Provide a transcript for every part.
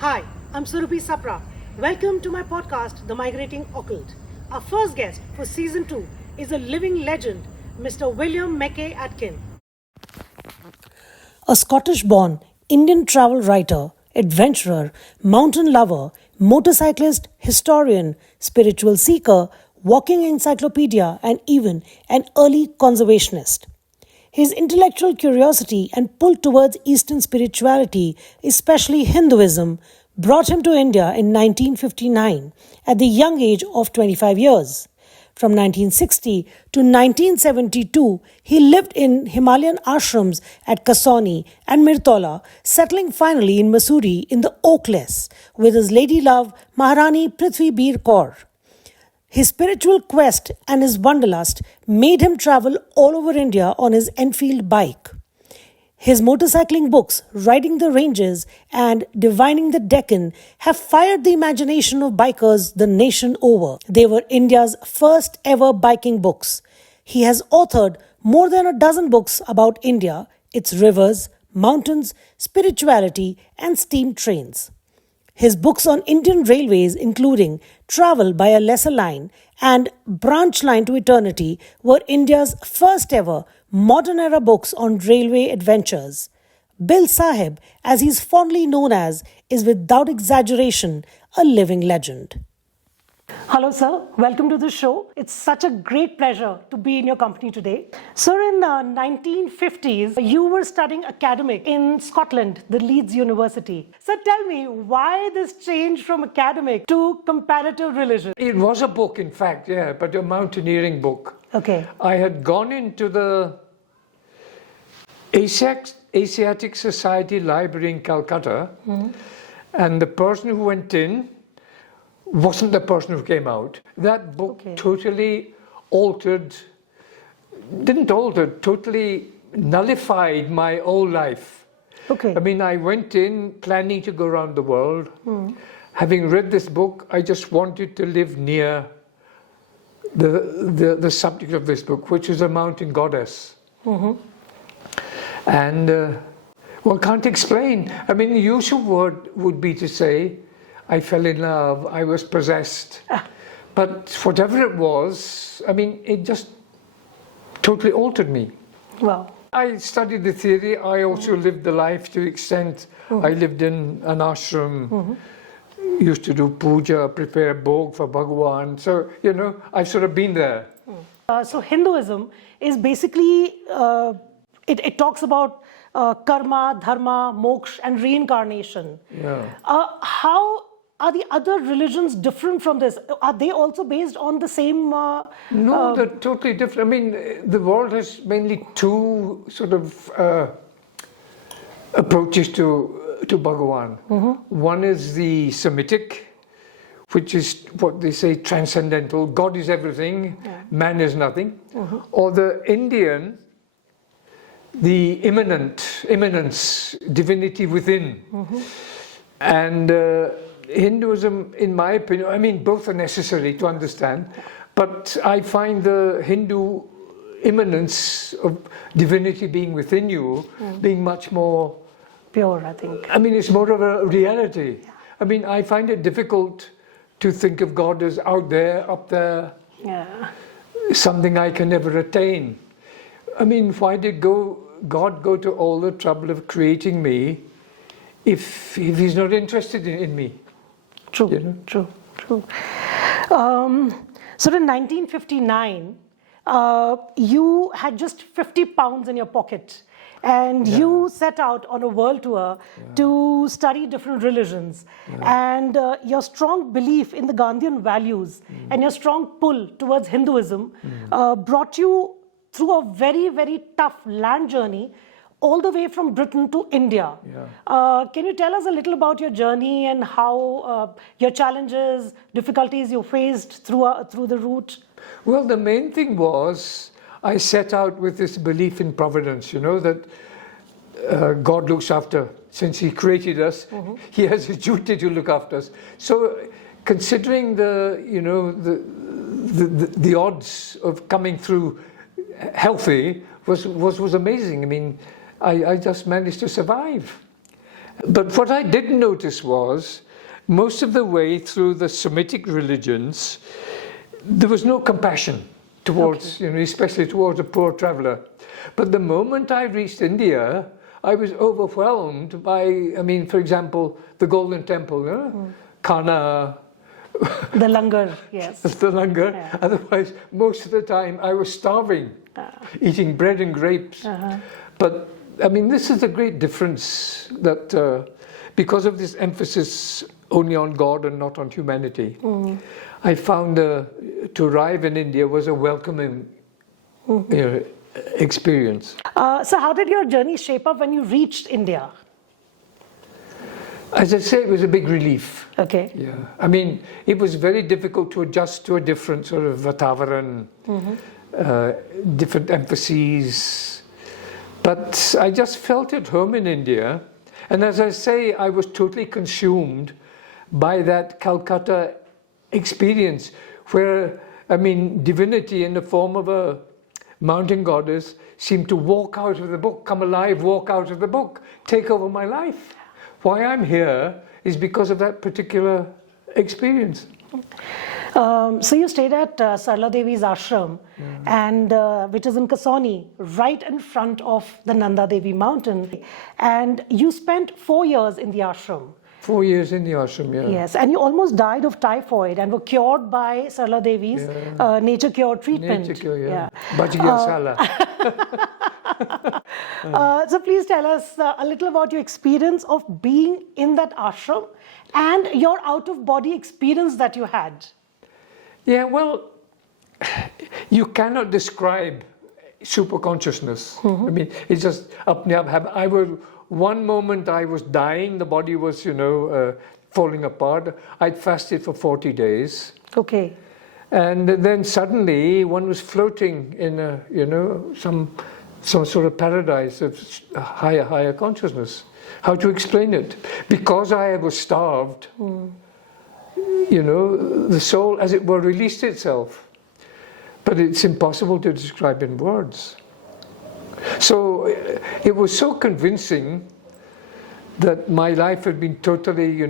Hi, I'm Surabhi Sapra. Welcome to my podcast, The Migrating Occult. Our first guest for season 2 is a living legend, Mr. William McKay Aitken. A Scottish-born Indian travel writer, adventurer, mountain lover, motorcyclist, historian, spiritual seeker, walking encyclopedia, and even an early conservationist. His intellectual curiosity and pull towards Eastern spirituality, especially Hinduism, brought him to India in 1959 at the young age of 25 years. From 1960 to 1972, he lived in Himalayan ashrams at Kausani and Mirtola, settling finally in Mussoorie in the Oakless with his lady love Maharani Prithwi Bir Kaur. His spiritual quest and his wanderlust made him travel all over India on his Enfield bike. His motorcycling books, Riding the Ranges and Divining the Deccan, have fired the imagination of bikers the nation over. They were India's first ever biking books. He has authored more than a dozen books about India, its rivers, mountains, spirituality, and steam trains. His books on Indian railways, including Travel by a Lesser Line and Branch Line to Eternity, were India's first ever modern era books on railway adventures. Bill Sahib, as he's fondly known as, is without exaggeration a living legend. Hello, sir. Welcome to the show. It's such a great pleasure to be in your company today. Sir, in the 1950s, you were studying academic in Scotland, the Leeds University. So tell me, why this change from academic to comparative religion? It was a book, in fact, yeah, but a mountaineering book. Okay. I had gone into the Asiatic Society Library in Calcutta, and the person who went in wasn't the person who came out. That book totally totally nullified my whole life. Okay. I mean, I went in planning to go around the world. Having read this book, I just wanted to live near the subject of this book, which is a mountain goddess. And, well, can't explain. I mean, the usual word would be to say, I fell in love, I was possessed. But whatever it was, I mean, it just totally altered me. Wow. I studied the theory, I also lived the life to the extent I lived in an ashram, used to do puja, prepare bhog for Bhagavan. So, you know, I've sort of been there. So Hinduism is basically, it talks about karma, dharma, moksha and reincarnation. Yeah. How are the other religions different from this? Are they also based on the same? No, they're totally different. I mean, the world has mainly two sort of approaches to Bhagavan. One is the Semitic, which is what they say transcendental. God is everything, man is nothing. Or the Indian, the immanence, divinity within. And Hinduism, in my opinion, I mean, both are necessary to understand, but I find the Hindu immanence of divinity being within you being much more Pure, I think. I mean, it's more of a reality. I mean, I find it difficult to think of God as out there, up there, something I can never attain. I mean, why did God go to all the trouble of creating me if he's not interested in me? True, you know? true. So in 1959, you had just 50 pounds in your pocket and you set out on a world tour to study different religions. And your strong belief in the Gandhian values and your strong pull towards Hinduism brought you through a very, very tough land journey all the way from Britain to India. Can you tell us a little about your journey and how your challenges, difficulties you faced through the route? Well, the main thing was I set out with this belief in providence, you know, that God looks after, since he created us, he has a duty to look after us. So considering the odds of coming through healthy was amazing. I mean, I just managed to survive. But what I didn't notice was, most of the way through the Semitic religions, there was no compassion towards, especially towards a poor traveler. But the moment I reached India, I was overwhelmed by, for example, the Golden Temple, Kana. The langar, yes. The langar. Yeah. Otherwise, most of the time I was starving, eating bread and grapes. But, this is a great difference that because of this emphasis only on God and not on humanity, I found to arrive in India was a welcoming experience. So how did your journey shape up when you reached India? As I say, it was a big relief. Okay. Yeah. It was very difficult to adjust to a different sort of vatavaran, different emphases. But I just felt at home in India. And as I say, I was totally consumed by that Calcutta experience where, divinity in the form of a mountain goddess seemed to walk out of the book, come alive, walk out of the book, take over my life. Why I'm here is because of that particular experience. So you stayed at Sarla Devi's ashram, and which is in Kausani, right in front of the Nanda Devi mountain. And you spent 4 years in the ashram. 4 years in the ashram, yeah. Yes, and you almost died of typhoid and were cured by Sarla Devi's nature cure treatment. Nature cure, yeah. Bach gaya sala. So please tell us a little about your experience of being in that ashram and your out-of-body experience that you had. Yeah, well, you cannot describe super consciousness. It's just up and up. One moment I was dying, the body was, falling apart. I'd fasted for 40 days. Okay. And then suddenly one was floating in some sort of paradise of higher consciousness. How to explain it? Because I was starved, the soul, as it were, released itself. But it's impossible to describe in words. So it was so convincing that my life had been totally,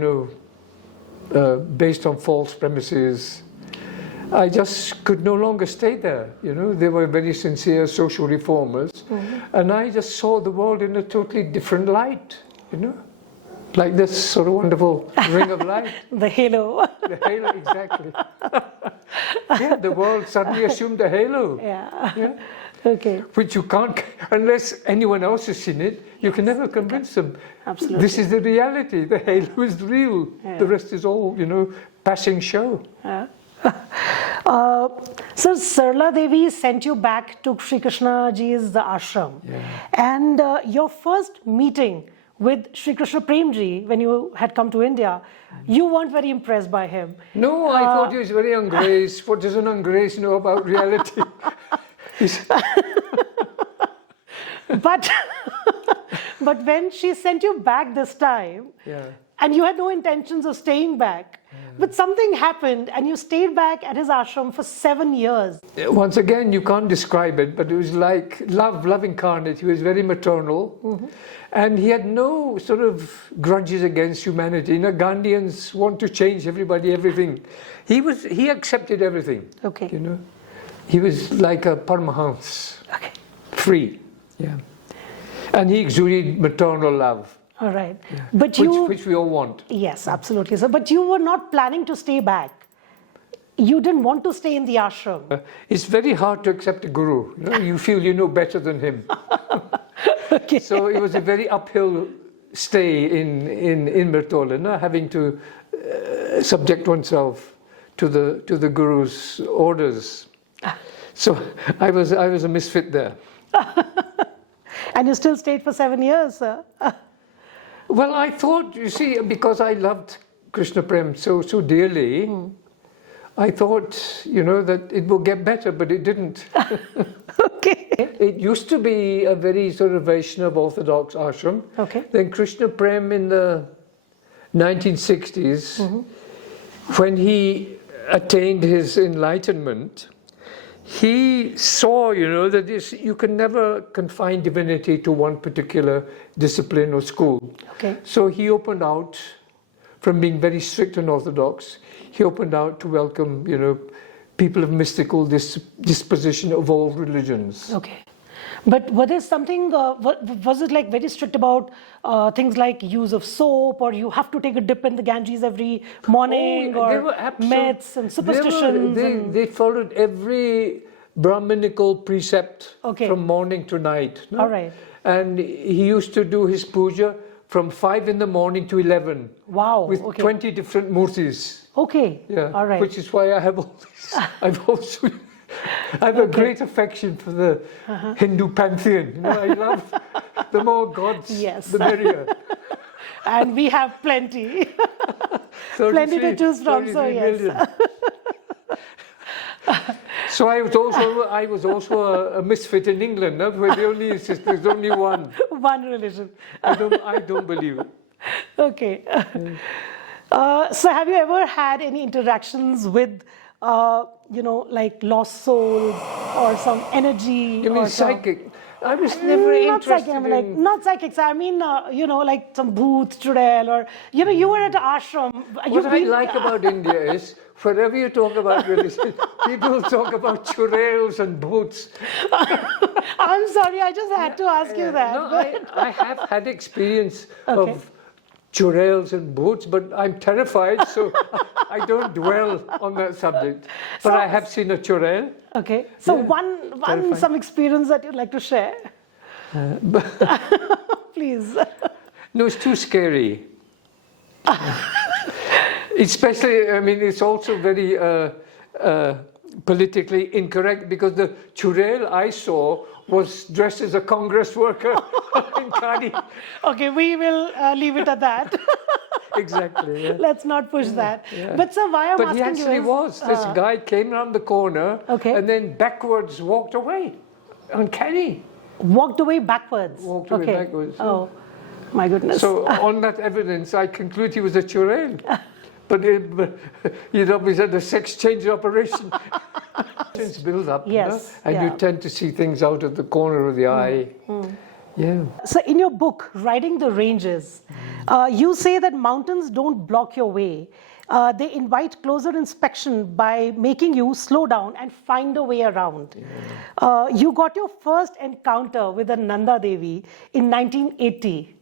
based on false premises. I just could no longer stay there. They were very sincere social reformers, and I just saw the world in a totally different light. Like this sort of wonderful ring of light. The halo. The halo, exactly. Yeah, the world suddenly assumed a halo. Yeah. Okay. Which you can't, unless anyone else has seen it, you can never convince them. Absolutely. This is the reality. The halo is real. Yeah. The rest is all, passing show. Yeah. So Sarla Devi sent you back to Sri Krishna Ji's ashram. Yeah. And your first meeting with Sri Krishna Premji, when you had come to India, you weren't very impressed by him. No, I thought he was very ungrace. What does an ungrace know about reality? But when she sent you back this time, and you had no intentions of staying back, but something happened and you stayed back at his ashram for 7 years. Once again, you can't describe it, but it was like love incarnate. He was very maternal, and he had no sort of grudges against humanity. Gandhians want to change everybody, everything. He accepted everything. Okay. He was like a Paramahansa, free, and he exuded maternal love. All right. Yeah. But which we all want. Yes, absolutely. So, but you were not planning to stay back. You didn't want to stay in the ashram. It's very hard to accept a guru. You feel you know better than him. Okay. So it was a very uphill stay in Mirtola, having to subject oneself to the guru's orders. So I was a misfit there. And you still stayed for 7 years, sir. Well, I thought, because I loved Krishna Prem so dearly, I thought, that it would get better, but it didn't. Okay. It used to be a very sort of Vaishnava Orthodox ashram. Okay. Then Krishna Prem in the 1960s, when he attained his enlightenment, he saw, that you can never confine divinity to one particular discipline or school. Okay. So he opened out from being very strict and orthodox. He opened out to welcome, people of mystical disposition of all religions. Okay. But was there something, was it like very strict about things like use of soap, or you have to take a dip in the Ganges every morning, or myths and superstitions? They followed every Brahminical precept from morning to night. No? All right. And he used to do his puja from 5 in the morning to 11. Wow. With 20 different murtis. Okay. Yeah. All right. Which is why I have all these. I have a great affection for the Hindu pantheon. I love the more gods, the merrier. And we have plenty. Plenty to choose from, so yes. So I was also a misfit in England, no? Where there's only one. One religion. I don't believe it. Okay. So have you ever had any interactions with like lost souls or some energy? You mean psychic? I was never interested in... Not psychics. I mean, like some booth, churel, or, you were at an ashram. What I like about India is, wherever you talk about religion, people talk about churels and booths. I'm sorry, I just had to ask you that. No, I have had experience of churels and boots, but I'm terrified, so I don't dwell on that subject. But I have seen a churel. Okay. So some experience that you'd like to share? Please. No, it's too scary. Especially, it's also very politically incorrect, because the churel I saw was dressed as a Congress worker in khadi. Okay, we will leave it at that. Exactly. Yeah. Let's not push that. Yeah. But sir, why I'm asking you? But he actually was. This guy came around the corner and then backwards walked away. Uncanny. Walked away backwards. Walked away backwards. Oh, my goodness. So on that evidence, I conclude he was a churel. But he'd obviously had a sex change operation. Things build up, and you tend to see things out of the corner of the eye. Yeah. So in your book, Riding the Ranges, you say that mountains don't block your way. They invite closer inspection by making you slow down and find a way around. Yeah. You got your first encounter with a Nanda Devi in 1980,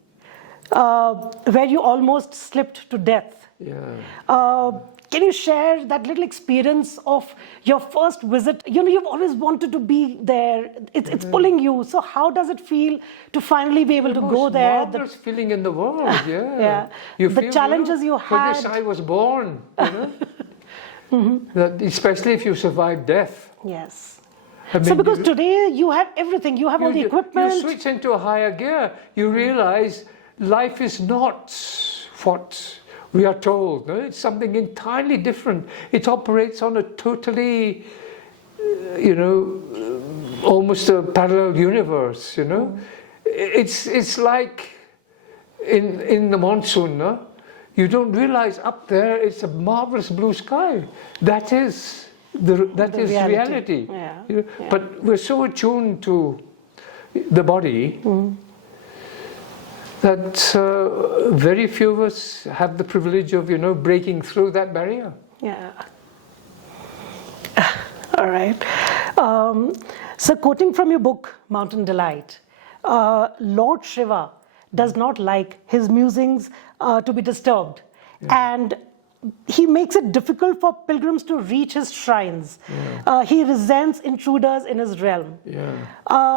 where you almost slipped to death. Yeah. Can you share that little experience of your first visit? You've always wanted to be there. It's pulling you. So how does it feel to finally be able to go there? The most feeling in the world, yeah. You the feel, challenges you had. For this I was born, That especially if you survive death. Yes. So because today you have everything. You have all the equipment. You switch into a higher gear. You realize life is not what we are told. No? It's something entirely different. It operates on a totally, almost a parallel universe. It's like in the monsoon. No? You don't realize up there it's a marvelous blue sky. That is reality. Yeah. But we're so attuned to the body. That very few of us have the privilege of, breaking through that barrier. Yeah. All right. So quoting from your book, Mountain Delight, Lord Shiva does not like his musings to be disturbed. Yeah. And he makes it difficult for pilgrims to reach his shrines. Yeah. He resents intruders in his realm. Yeah.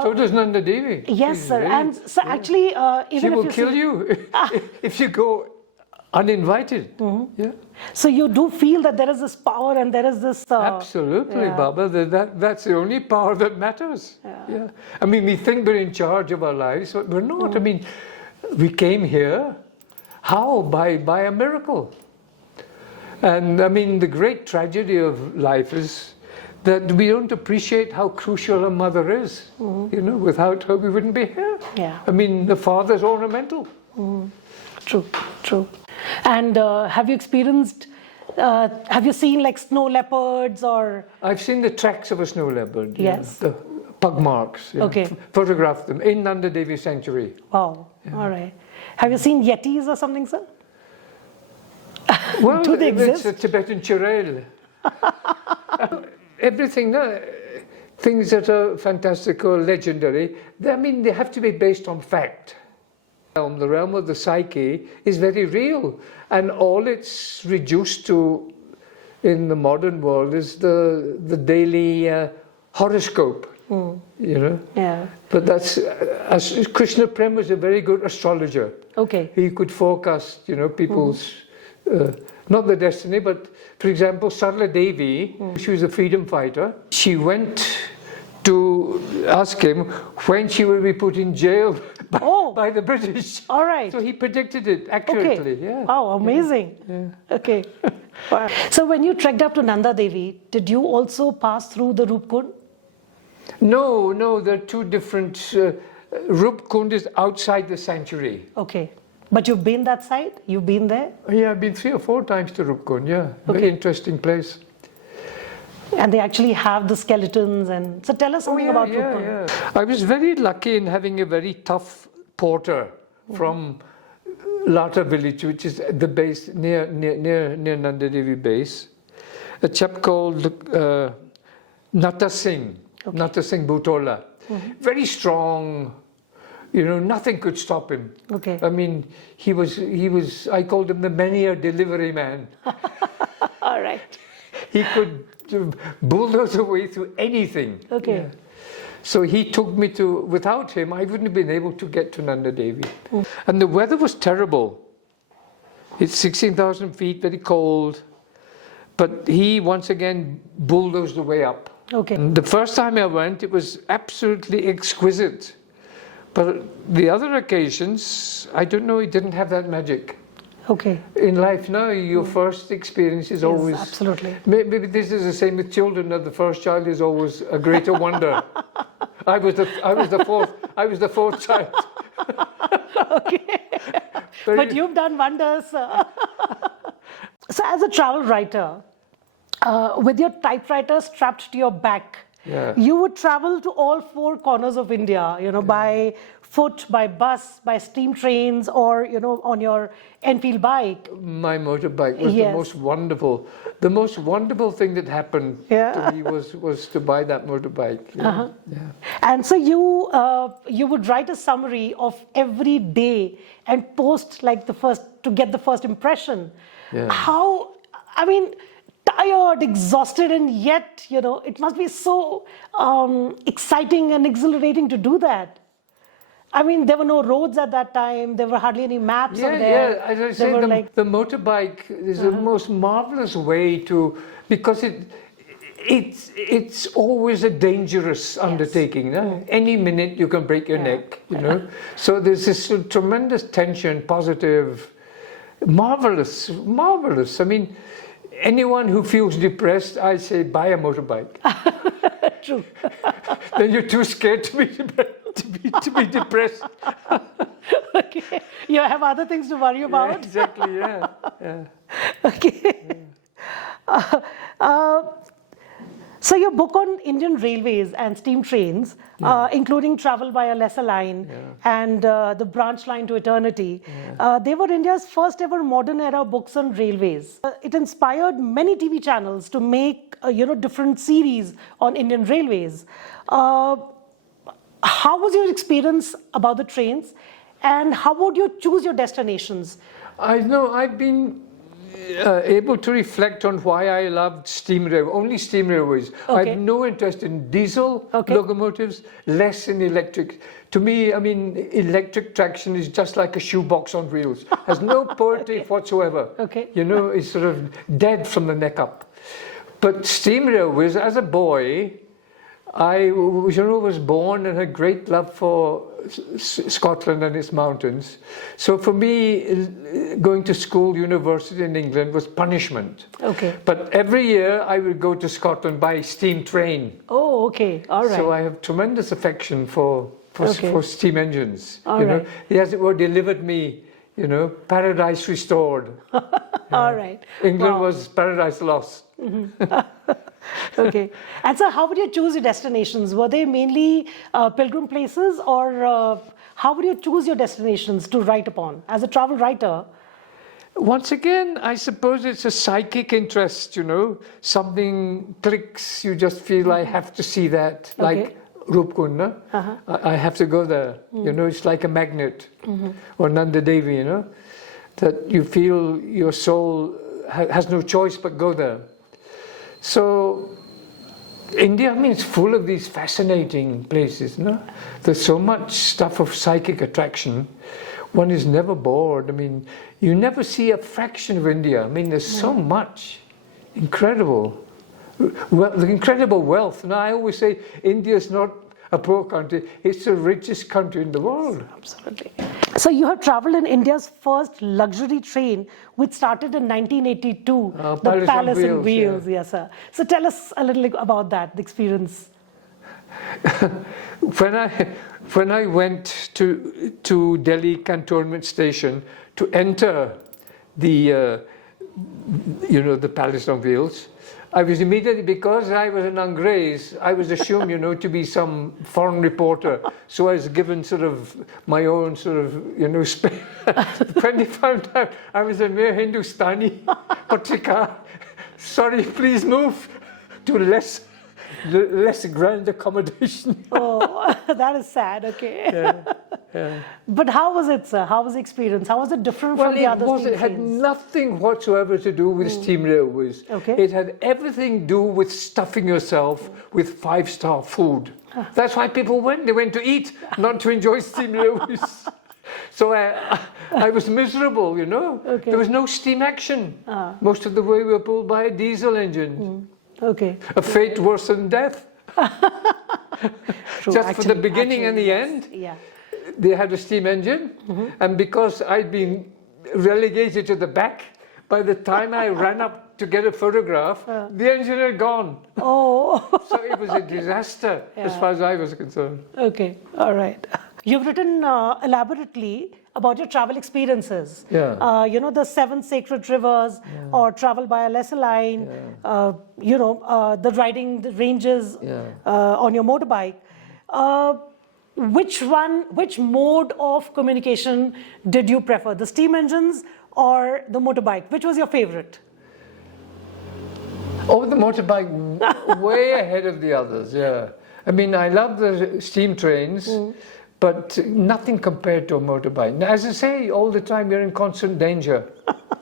So does Nanda Devi. Yes, sir. And so actually, even she will kill you if you go uninvited. Yeah. So you do feel that there is this power and there is this... Absolutely, Baba. That's the only power that matters. Yeah. We think we're in charge of our lives, but we're not. We came here. How? By a miracle. And the great tragedy of life is that we don't appreciate how crucial a mother is. Without her we wouldn't be here. Yeah. The father's ornamental. True. And have you experienced Have you seen like snow leopards or? I've seen the tracks of a snow leopard. Yes. The pug marks. Yeah. Okay. Photographed them in Nanda Devi Sanctuary. Wow. Yeah. All right. Have you seen yetis or something, sir? Well, Do they it's exist? a Tibetan churel. Everything, things that are fantastical, legendary, they have to be based on fact. The realm of the psyche is very real, and all it's reduced to in the modern world is the daily horoscope. Yeah. But that's Krishna Premji was a very good astrologer. Okay. He could forecast, people's not the destiny, but for example, Sarla Devi, she was a freedom fighter. She went to ask him when she will be put in jail by the British. All right. So he predicted it accurately. Okay. Yeah. Wow, amazing. Yeah. Okay. Wow. So when you trekked up to Nanda Devi, did you also pass through the Rupkund? No, they're two different. Rupkund is outside the sanctuary. Okay. But you've been that side? You've been there? Yeah, I've been 3 or 4 times to Rupkund, yeah. Very interesting place. And they actually have the skeletons and... So tell us something about Rupkund. Yeah. I was very lucky in having a very tough porter from Lata village, which is the base, near Nanda Devi base. A chap called Nata Singh Bhutola. Very strong, nothing could stop him. Okay. I mean, he was, I called him the many-a delivery man. All right. He could bulldoze a way through anything. Okay. Yeah. So he took me without him, I wouldn't have been able to get to Nanda Devi. And the weather was terrible. It's 16,000 feet, very cold. But he once again bulldozed the way up. Okay. And the first time I went, it was absolutely exquisite. But the other occasions, I don't know, it didn't have that magic. Okay. In life now, your first experience is always... Absolutely. Maybe this is the same with children, that the first child is always a greater wonder. I was the fourth child. Okay. But you've done wonders. So as a travel writer, with your typewriter strapped to your back, you would travel to all 4 corners of India, by foot, by bus, by steam trains, or, on your Enfield bike. My motorbike was the most wonderful thing that happened to me was to buy that motorbike. Yeah. And so you would write a summary of every day and post like to get the first impression. Yeah. Tired, exhausted, and yet, it must be so exciting and exhilarating to do that. I mean, there were no roads at that time. There were hardly any maps over there. Yeah, as I say, the motorbike is the most marvelous way because it's always a dangerous undertaking. Any minute you can break your neck, So there's this tremendous tension, positive, marvelous. I mean, anyone who feels depressed, I say, buy a motorbike. True. Then you're too scared to be depressed. Okay. You have other things to worry about. Yeah, exactly. Yeah. Okay. So your book on Indian railways and steam trains, including Travel by a Lesser Line and the Branch Line to Eternity, they were India's first ever modern era books on railways. It inspired many TV channels to make different series on Indian railways. How was your experience about the trains, and how would you choose your destinations? I know I've been able to reflect on why I loved only steam railways. I have no interest in diesel locomotives, less in electric. To me, electric traction is just like a shoebox on wheels. Has no poetry whatsoever. It's sort of dead from the neck up. But steam railways, as a boy, I was born and had great love for Scotland and its mountains. So for me, going to school, university in England was punishment. But every year I would go to Scotland by steam train. Oh, okay. All right. So I have tremendous affection for steam engines. All right. They, as it were, delivered me, paradise restored. All right. England Wow. was paradise lost. Okay. And so how would you choose your destinations? Were they mainly pilgrim places, or how would you choose your destinations to write upon? As a travel writer, Once again, I suppose it's a psychic interest, you know. Something clicks, you just feel I have to see that. Okay. Like Rupkund, no? I have to go there. You know, it's like a magnet. Or Nanda Devi, you know. That you feel your soul has no choice but go there. So India, I mean, it's full of these fascinating places, no? There's so much stuff of psychic attraction. One is never bored. I mean, you never see a fraction of India. I mean, there's so much incredible, incredible wealth. And I always say India is not a poor country, it's the richest country in the world. absolutely. So you have traveled in India's first luxury train, which started in 1982, the Palace on Wheels. Yeah. Yes, sir. So tell us a little about that, the experience. When I went to Delhi Cantonment Station to enter the the Palace on Wheels, I was immediately, because I was an Angrez, I was assumed, you know, to be some foreign reporter. So I was given sort of my own sort of, you know, when they found out I was a mere Hindustani patrika, sorry, please move to less grand accommodation. Oh, that is sad. Okay. Yeah. But how was it, sir? How was the experience? How was it different from the other steam It had trains? nothing whatsoever to do with steam railways. Okay. It had everything to do with stuffing yourself with five-star food. That's why people went. They went to eat, not to enjoy steam railways. So I was miserable, you know. Okay. There was no steam action. Most of the way we were pulled by a diesel engine. Okay. A fate worse than death. True. Just for the beginning and the yes. end. Yeah. They had a steam engine, and because I'd been relegated to the back, by the time I ran up to get a photograph, the engine had gone. Oh. So it was a disaster as far as I was concerned. Okay. All right. You've written elaborately about your travel experiences. Yeah. You know, the 7 sacred rivers, or travel by a lesser line, the riding the ranges on your motorbike. Which mode of communication did you prefer, the steam engines or the motorbike? Which was your favorite? Oh, the motorbike, way ahead of the others, yeah. I mean, I love the steam trains, but nothing compared to a motorbike. Now, as I say, all the time you're in constant danger,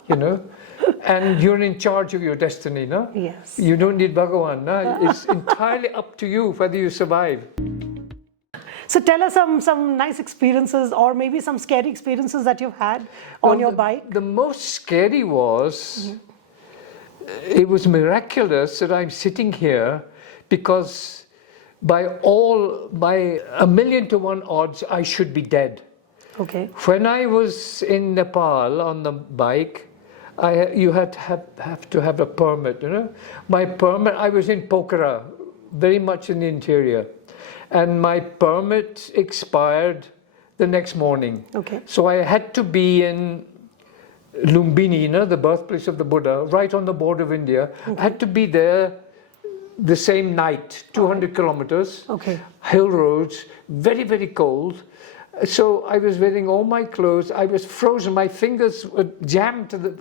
you know, and you're in charge of your destiny, no? Yes. You don't need Bhagavan, no? It's entirely up to you whether you survive. So tell us some nice experiences, or maybe some scary experiences that you've had on your bike. The most scary was, it was miraculous that I'm sitting here, because by 1,000,000 to 1 odds, I should be dead. Okay. When I was in Nepal on the bike, you have to have a permit, you know. My permit, I was in Pokhara, very much in the interior, and my permit expired the next morning. Okay. So I had to be in Lumbini, you know, the birthplace of the Buddha, right on the border of India. I had to be there the same night, 200 kilometers, Okay. hill roads, very, very cold. So I was wearing all my clothes. I was frozen. My fingers were jammed to the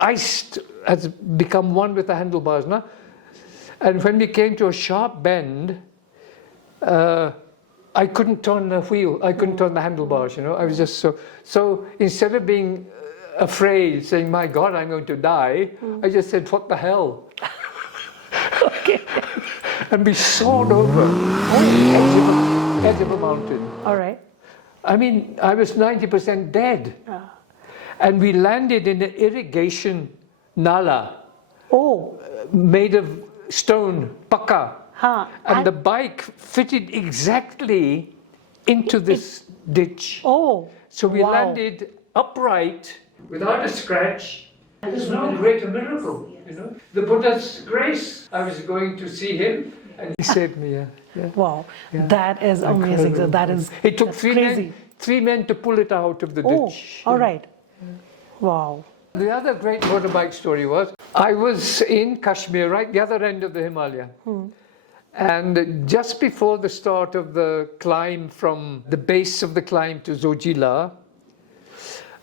ice, has become one with the handlebars. No? And when we came to a sharp bend, I couldn't turn the wheel. I couldn't turn the handlebars, you know. I was just so instead of being afraid, saying, my God, I'm going to die, I just said, what the hell? Okay. And we soared over edge of a mountain. All right. I mean, I was 90% dead. And we landed in an irrigation nala Oh. made of stone, pakka. Huh. And the bike fitted exactly into this ditch. Oh. So we wow. landed upright without a scratch. There's no greater miracle, you know. The Buddha's grace. I was going to see him, and he saved me. Yeah. Wow. That is amazing. So that is It took that's three crazy. men to pull it out of the Oh, ditch. all right. Wow. The other great motorbike story was, I was in Kashmir, right the other end of the Himalaya. And just before the start of the climb from the base of the climb to Zojila,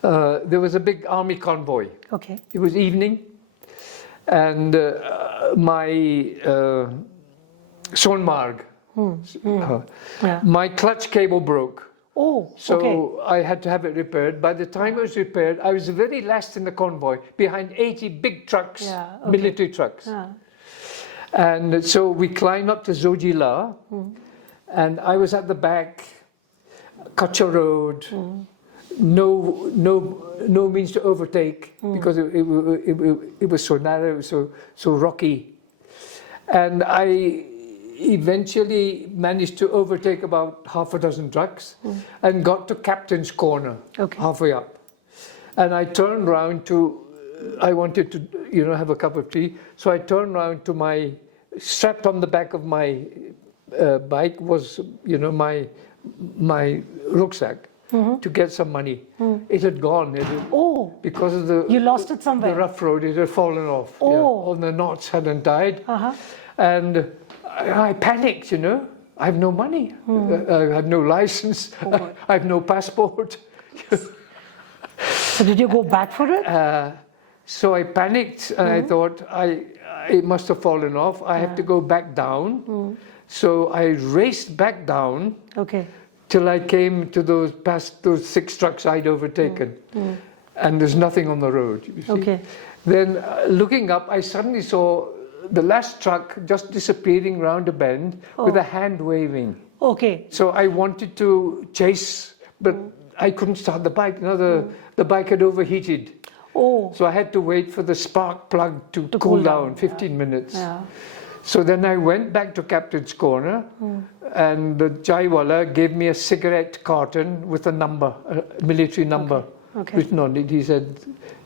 there was a big army convoy. Okay. It was evening, and my Sonmarg, my clutch cable broke. Oh, So okay. I had to have it repaired. By the time it was repaired, I was the very last in the convoy, behind 80 big trucks, Yeah, okay. military trucks. Yeah. And so we climbed up to Zojila, and I was at the back, Kacha Road, no means to overtake, because it was so narrow, so rocky. And I eventually managed to overtake about half a dozen trucks and got to Captain's Corner, Okay. halfway up. And I turned round I wanted to, have a cup of tea. So I turned round to strapped on the back of my bike was, my rucksack to get some money. It had gone. Because of You lost it somewhere? the rough road, it had fallen off. Oh. Yeah, all the knots hadn't tied. And I panicked, I have no money. I have no license. I have no passport. So did you go back for it? So I panicked and I thought it must have fallen off. I have to go back down. So I raced back down. Okay. Till I came to past those 6 trucks I'd overtaken. And there's nothing on the road, you see. Okay. Then looking up, I suddenly saw the last truck just disappearing round a bend with a hand waving. Okay. So I wanted to chase, but I couldn't start the bike. The bike had overheated. Oh. So I had to wait for the spark plug to cool down, 15 minutes. Yeah. So then I went back to Captain's Corner, and the chaiwala gave me a cigarette carton with a number, a military number written on it. He said,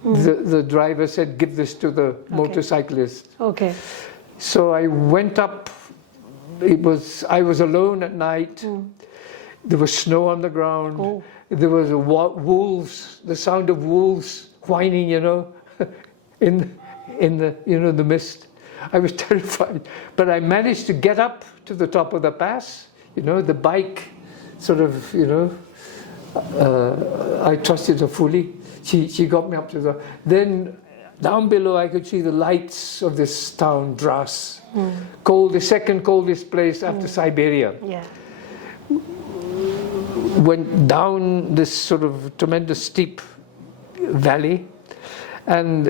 the driver said, give this to the motorcyclist. Okay. So I went up. I was alone at night. There was snow on the ground. There was wolves, the sound of wolves whining, in the mist. I was terrified, but I managed to get up to the top of the pass. The bike sort of, I trusted her fully. She got me up to then down below I could see the lights of this town, Dras. The second coldest place after Siberia. Yeah. Went down this sort of tremendous steep valley, and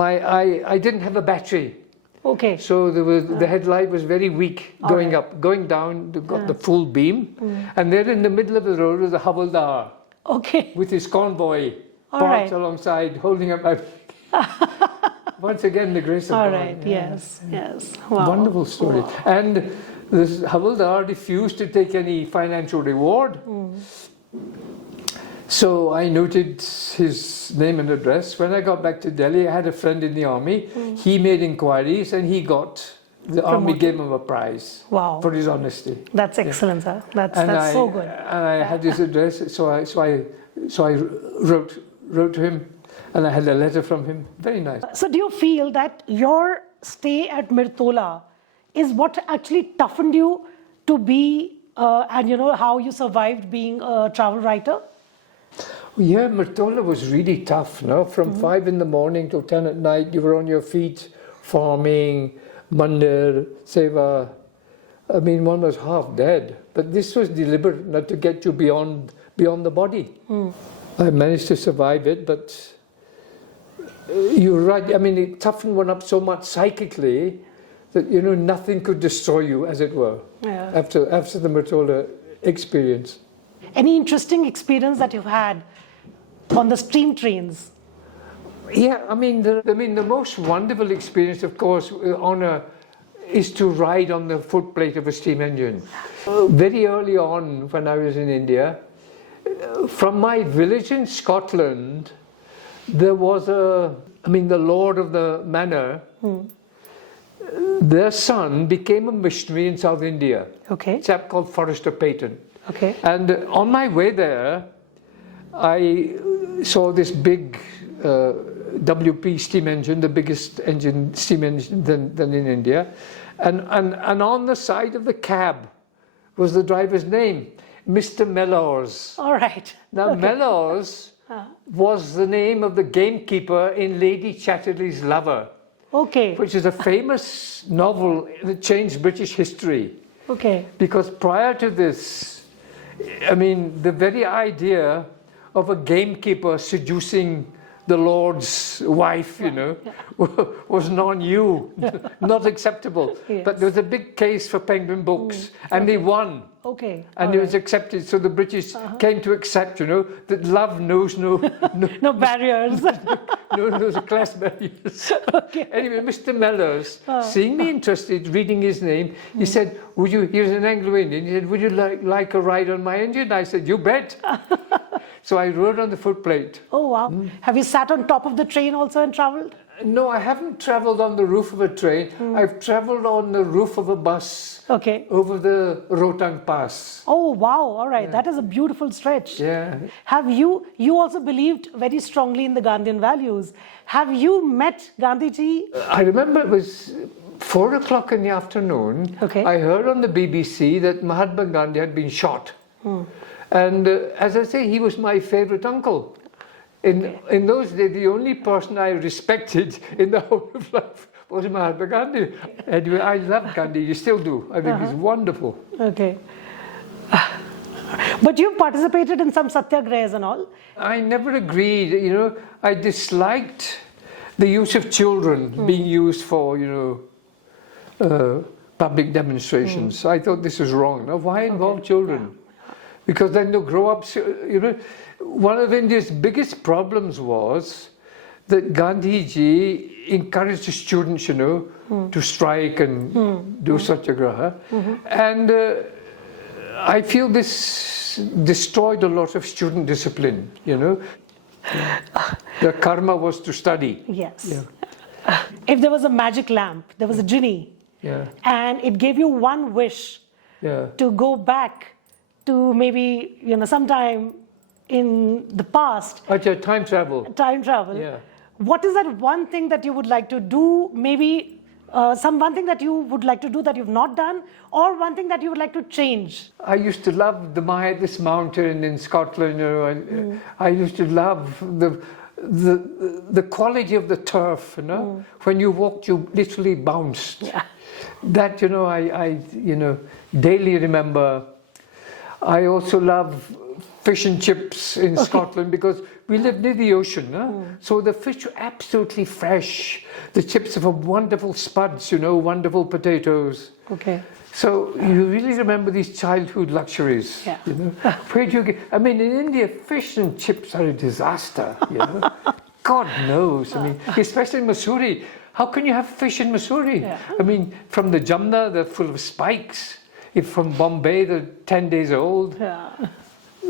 I didn't have a battery. Okay. So the headlight was very weak going up. Going down, got the full beam. And there in the middle of the road was a Havaldar Okay. with his convoy parked alongside, holding up my once again, the grace of All God. right. Yes. Yes. Wow. Wonderful story. And this Havaldar refused to take any financial reward. So I noted his name and address. When I got back to Delhi, I had a friend in the army. He made inquiries and the army gave him a prize for his honesty. That's excellent, sir. That's so good. And I had his address, so I wrote to him, and I had a letter from him. Very nice. So do you feel that your stay at Mirtola is what actually toughened you to be, and how you survived being a travel writer? Yeah, Mirtola was really tough, no? From 5 in the morning till 10 at night, you were on your feet, farming, mandir, seva. I mean, one was half dead. But this was deliberate, not to get you beyond the body. I managed to survive it, but you're right. I mean, it toughened one up so much psychically that, nothing could destroy you, as it were, after the Mirtola experience. Any interesting experience that you've had on the steam trains? Yeah, I mean, the most wonderful experience, of course, is to ride on the footplate of a steam engine. Very early on, when I was in India, from my village in Scotland, there was the lord of the manor, their son became a missionary in South India. Okay. A chap called Forrester Payton. Okay. And on my way there, I saw this big WP steam engine, the biggest steam engine than in India. And on the side of the cab was the driver's name, Mr. Mellors. All right. Now, Okay. Mellors was the name of the gamekeeper in Lady Chatterley's Lover, Okay. which is a famous novel that changed British history. Okay. Because prior to this, I mean, the very idea of a gamekeeper seducing the Lord's wife, you know, was non-new, not acceptable. Yes. But there was a big case for Penguin Books, and they won. Okay. And it was accepted, so the British came to accept, you know, that love knows no barriers. no class barriers. Okay. Anyway, Mr. Mellors, seeing me interested, reading his name, he said, "Would you?" He was an Anglo-Indian. He said, "Would you like a ride on my engine?" I said, "You bet." So I rode on the footplate. Oh, wow. Have you sat on top of the train also and traveled? No, I haven't travelled on the roof of a train. I've travelled on the roof of a bus Okay. over the Rohtang Pass. Oh, wow. All right. That is a beautiful stretch. Yeah. Have you also believed very strongly in the Gandhian values. Have you met Gandhiji? I remember it was 4 o'clock in the afternoon. Okay. I heard on the BBC that Mahatma Gandhi had been shot. And as I say, he was my favourite uncle. In those days, the only person I respected in the whole of life was Mahatma Gandhi. Anyway, I love Gandhi, you still do. I think he's wonderful. Okay. But you participated in some satyagrahas and all. I never agreed, you know, I disliked the use of children being used for, you know, public demonstrations. I thought this was wrong. Now, why involve children? Because then they'll grow up, you know. One of India's biggest problems was that Gandhiji encouraged the students, you know, to strike and do satyagraha. And I feel this destroyed a lot of student discipline, you know. The karma was to study. Yes. Yeah. If there was a magic lamp, there was a genie, Yeah. and it gave you one wish Yeah. to go back to maybe, you know, sometime in the past, Acha, time travel. time travel. Yeah. What is that one thing that you would like to do? Maybe one thing that you would like to do that you've not done, or one thing that you would like to change? I used to love this mountain in Scotland, you know, and I used to love the quality of the turf, you know. When you walked, you literally bounced. Yeah. That, you know, I you know, daily remember. I also love fish and chips in Scotland because we live near the ocean. Huh? So the fish are absolutely fresh. The chips are wonderful spuds, you know, wonderful potatoes. Okay. So you really remember these childhood luxuries. Yeah. You know? Where do you get? I mean, in India, fish and chips are a disaster. You know? God knows. I mean, especially in Mussoorie. How can you have fish in Mussoorie? Yeah. I mean, from the Jamna, they're full of spikes. If from Bombay, they're 10 days old. Yeah.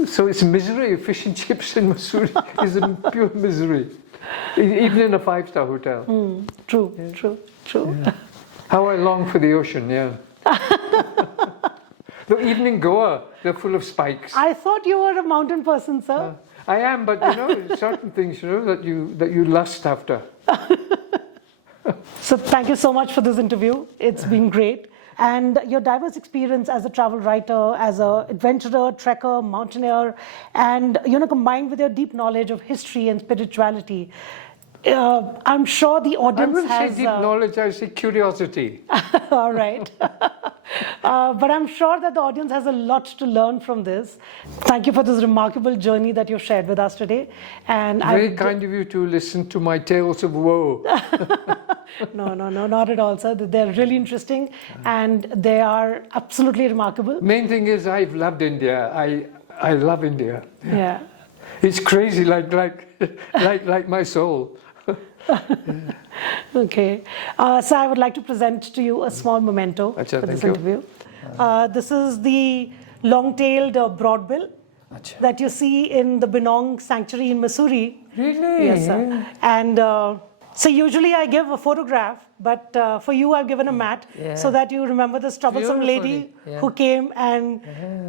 So it's misery. Fish and chips in Mussoorie is a pure misery. Even in a 5-star hotel. True. Yeah. How I long for the ocean, yeah. Though even in Goa, they're full of spikes. I thought you were a mountain person, sir. I am, but you know, certain things, you know, that you lust after. So thank you so much for this interview. It's been great. And your diverse experience as a travel writer, as an adventurer, trekker, mountaineer, and, you know, combined with your deep knowledge of history and spirituality, I'm sure the I audience wouldn't has... say deep knowledge, I say curiosity. All right. But I'm sure that the audience has a lot to learn from this. Thank you for this remarkable journey that you've shared with us today. And Very kind of you to listen to my tales of woe. No, not at all, sir. They're really interesting and they are absolutely remarkable. Main thing is I've loved India. I love India. Yeah. It's crazy, like my soul. Okay. So I would like to present to you a small memento Achha, for this thank you. interview. This is the long-tailed broadbill Achha. that you see in the Binong Sanctuary in Mussoorie. Really? Yes, sir. And so usually I give a photograph, but for you I've given a mat so that you remember this troublesome lady who came and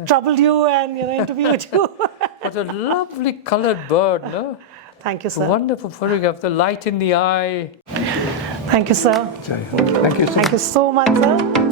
troubled you and, you know, interviewed you. What a lovely colored bird, no? Thank you, sir. Wonderful photograph, the light in the eye. Thank you, sir. Thank you, sir. Thank you so much, sir.